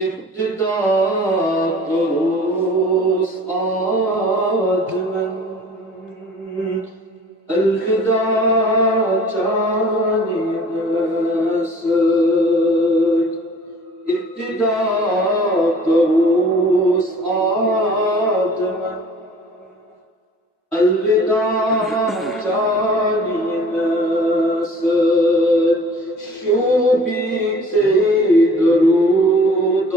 ابتدا طروس آدمن الوداع جانب سد ابتدا طروس آدمن الوداع جانب سد شوبی سے درود و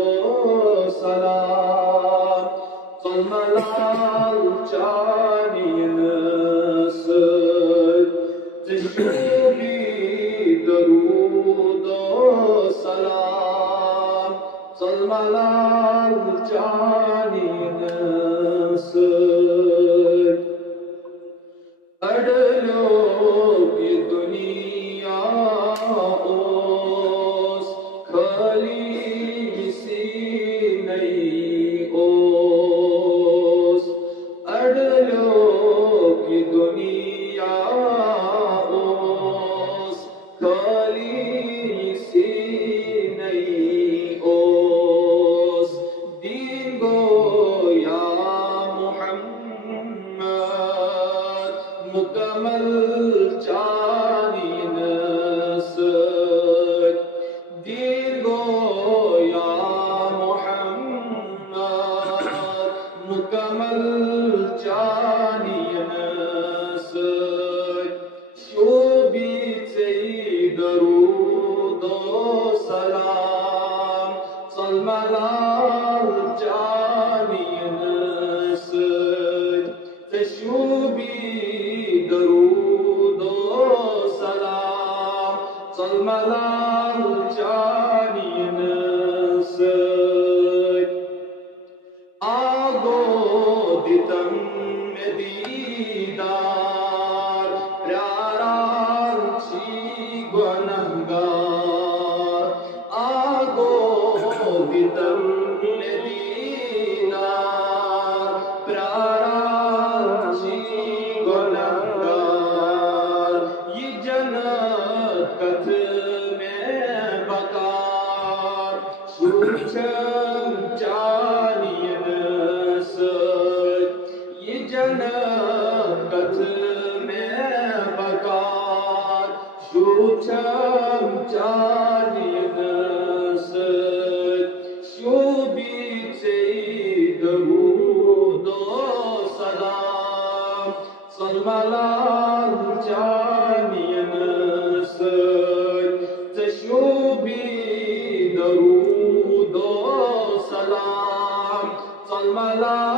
سلام صلملال جانی نسد شوبی درود و سلام صلملال جانی نسد اڈلو کی دنیا اوس خالی سی نہیں اوس اڈلو کی دنیا اوس خالی سی نہیں اوس دین گو یا محمد مکمل جانی نسد دین گو یا محمد مکمل جانی نسد شوبی سے درود و سلام صلملال جانی نسد تشوبی درود و سلام صلملال جانی نسد آگو دیتم دیدار پیاران چی گنہگار آگو دیتم دیدار پیاران چی گنہگار یہ جنت کت میں بکار شوچم جانی نسد یہ جنت کت میں بکار شوچم جانی نسد شوبی سے درود و سلام صلملال جانی نسد تشوبی درود و سلام صلملال